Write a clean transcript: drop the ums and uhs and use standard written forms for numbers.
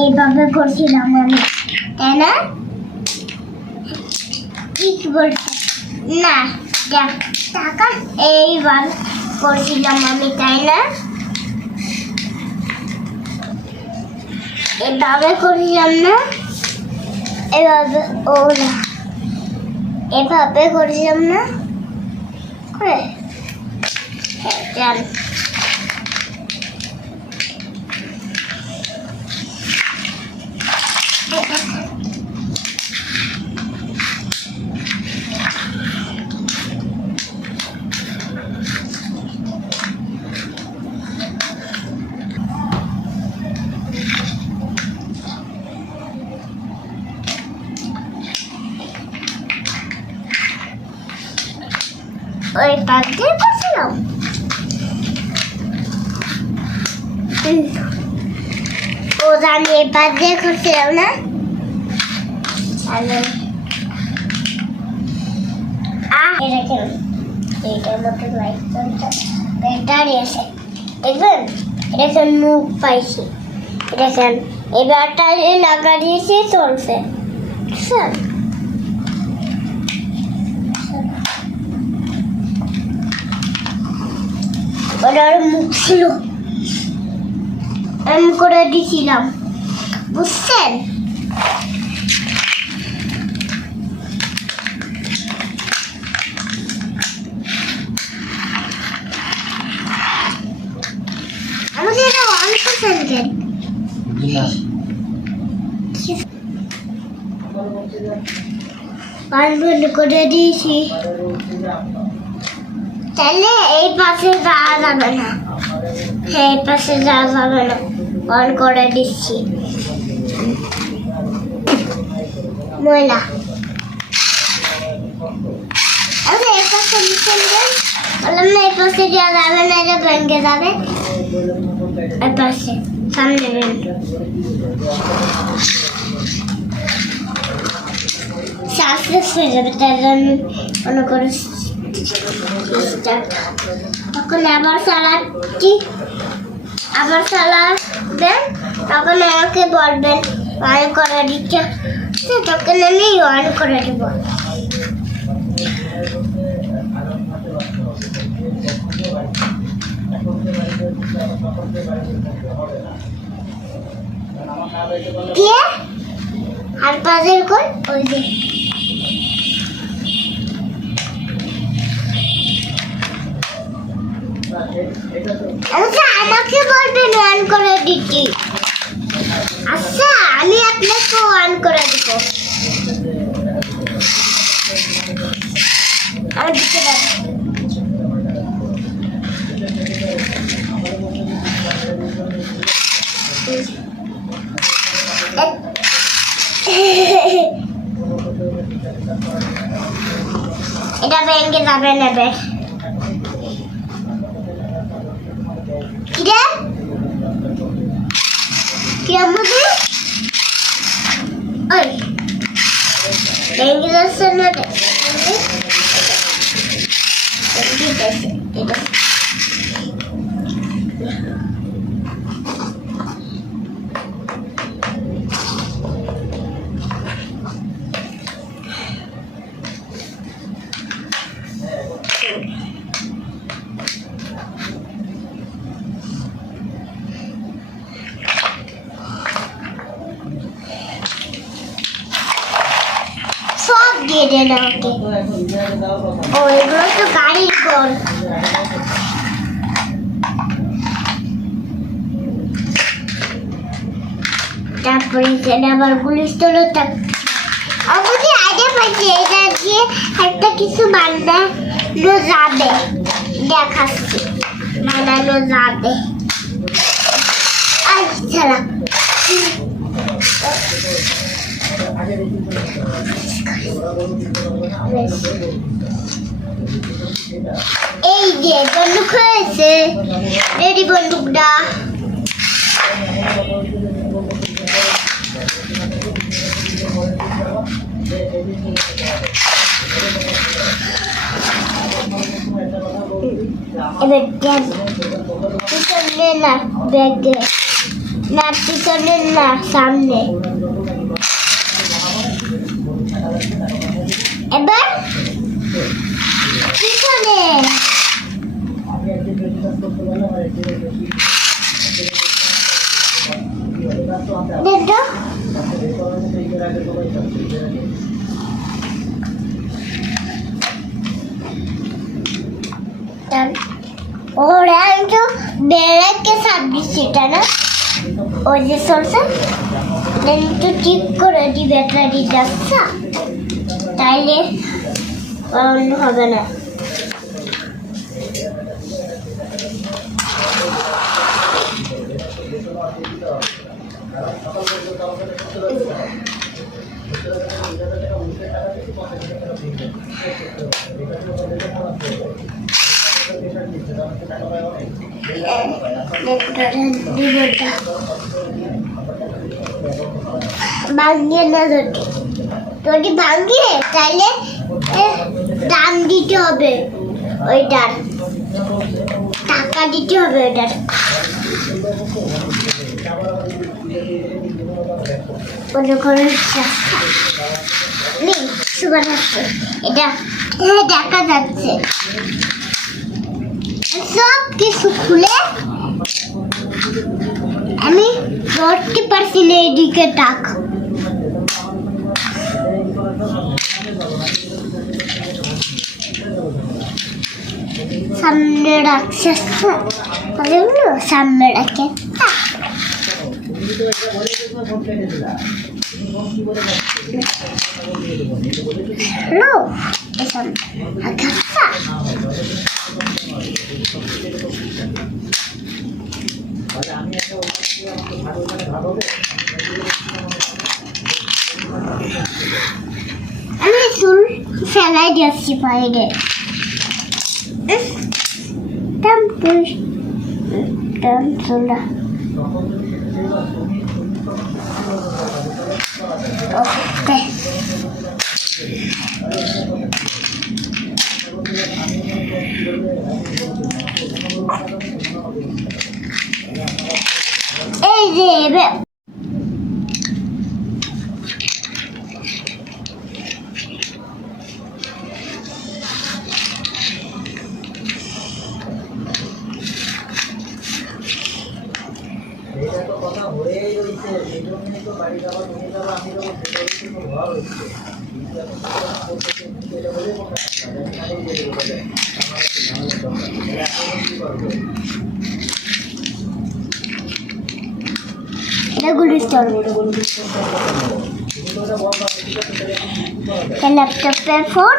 এইভাবে করছিলাম আমি, তাই না? ঠিক বলছে না, দেখ টাকা এইবার করছিলাম আমি, তাই না? এভাবে করছিলাম না, এভাবে ও না, এভাবে করছিলাম না করে। হ্যাঁ চল, ওই পাশ দিয়ে করছিলাম। ও আমি এই পাশ দিয়ে করছিলাম না, দেখেন এইটার মতো লাইট ব্যাটারি আছে, দেখবেন দেখেন মুখ পাইছি, দেখেন এই ব্যাটারি লাগা দিয়েছি, চলছে। ওটার মুখ ছিল, আমি করে দিয়েছিলাম, বুঝছেন? আমাকে এটা অন করছেন কেন? বন্ধ করে দিয়েছি, তাহলে এই পাশে যাওয়া যাবে না, এই পাশে যাওয়া যাবে না, অন করে দিচ্ছি। ময়লা এই পাশে বললাম না, এই পাশে যাওয়া যাবে না, এটা ব্যাংকে যাবে, এই পাশে সামনে ব্যাংক। শ্বাস হয়ে যাবে, তাই জন্য মনে করে তখন আবার চালাচ্ছি, আবার চালাবেন, তখন আমাকে বলবেন অন করে দিচ্ছে, তখন আমি অন করে দেবো। দিয়ে আর পাজের কর ওই যে আমাকে বলবেন অন করে দিচ্ছি। আচ্ছা আমি আপনাকে অন করে দিব, আমার দিকে এটা ব্যাংকে যাবে নেবে কি আমাদের ওই ব্যাংকে যাচ্ছে না, সব দিয়ে দেন আমাকে। ও এগুলো তো গাড়ির কর, তারপরে এখানে আবার পুলিশ তোলো। আমাকে আইডিয়া পাইছি, এটা দিয়ে একটা কিছু বানানো যাবে, দেখাচ্ছি বানানো যাবে। আচ্ছা এই যে বন্দুক হয়েছে, রেডি বন্দুকটা। এবার না ব্যাগে না পিছনে না সামনে। এবার পিছনে দেখো ওরা তো বেড়াকে সার্ভিস সেটা না ওই যে চলছে একটু ঠিক করে দি ব্যাটারি যাচ্ছে তাইলে অন্য হবে না। ভাঙিয়ে না যদি ভাঙিয়ে তাইলে দাম দিতে হবে, ওইটার টাকা দিতে হবে ওইটার। এটা দেখা যাচ্ছে সব কিছু খুলে আমি ধরতে পারছি না এদিকে টাক। সামনে রাখছে সামনে রাখে হ্যালো আমি চুল ফেলাই দিচ্ছি বাইরে। চুলা এই যে কথা হয়েই রয়েছে, এই জন্যই তো বাড়ি যাওয়া নিয়ে যাওয়া আমি তো ভয় হচ্ছে। ল্যাপটপের ফোন